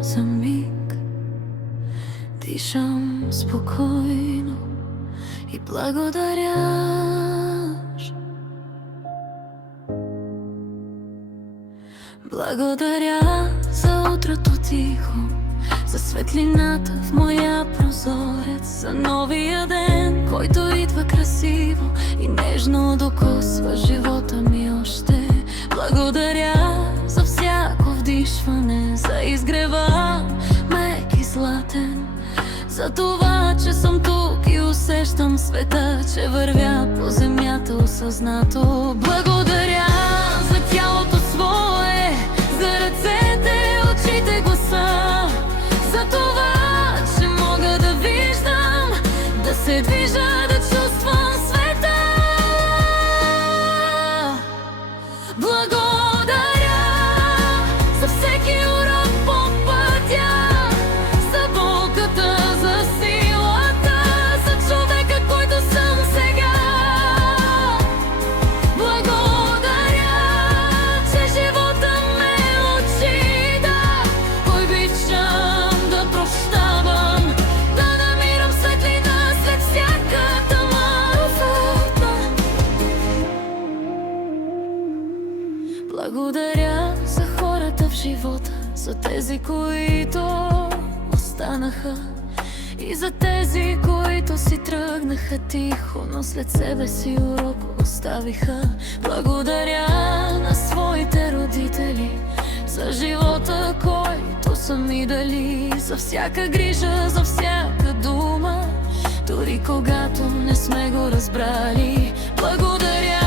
за миг, дишам спокойно и благодаряш. Благодаря за утрото тихо, за светлината в моя прозорец, за новия ден, който идва красиво и нежно докосва живота ми още. Благодаря за всяко вдишване, за изгрева мек и златен, за това, че съм тук и усещам света, че вървя по земята осъзнато. Благодаря за тялото свое, за ръцете, очите, гласа, за това, че мога да виждам, да се движа, да чувствам света. Благодаря за всеки урок по пътя, за болката, за силата, за човека, който съм сега. Благодаря, че живота ме учи да обичам, да прощавам, да намирам светлина след всяка тъмна. Благодаря за хората в живота, за тези, които останаха, и за тези, които си тръгнаха тихо, но след себе си урок оставиха. Благодаря на своите родители за живота, който са ми дали, за всяка грижа, за всяка дума, дори когато не сме го разбрали. Благодаря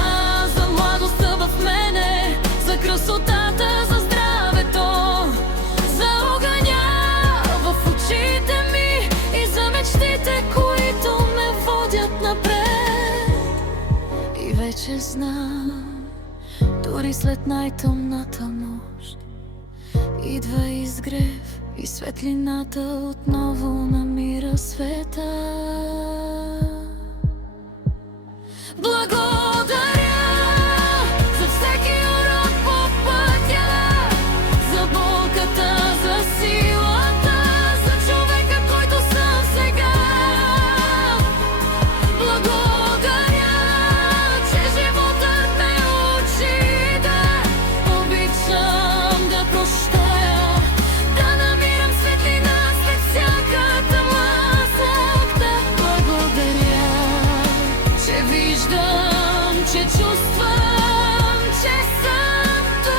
за младостта в мене, за красотата, за здравето, за огъня в очите ми и за мечтите, които ме водят напред. И вече знам, дори след най-тъмната нощ идва изгрев и светлината отново намира света. Благодаря за всеки урок по пътя, за болката, за силата, за човека, който съм сега. Благодаря, че животът ме учи да обичам, да прощая, да намирам светлина след всяка тъмна секта. Благодаря, че виждам, че чувствам, че съм тук.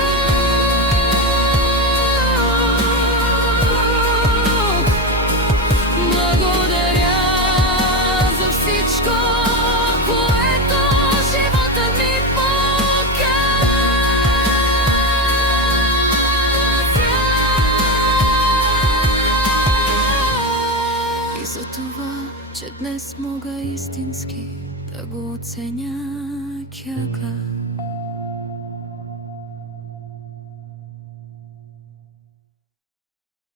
Благодаря за всичко, което живота ми показа. И за това, че днес мога истински да го оценя кяка.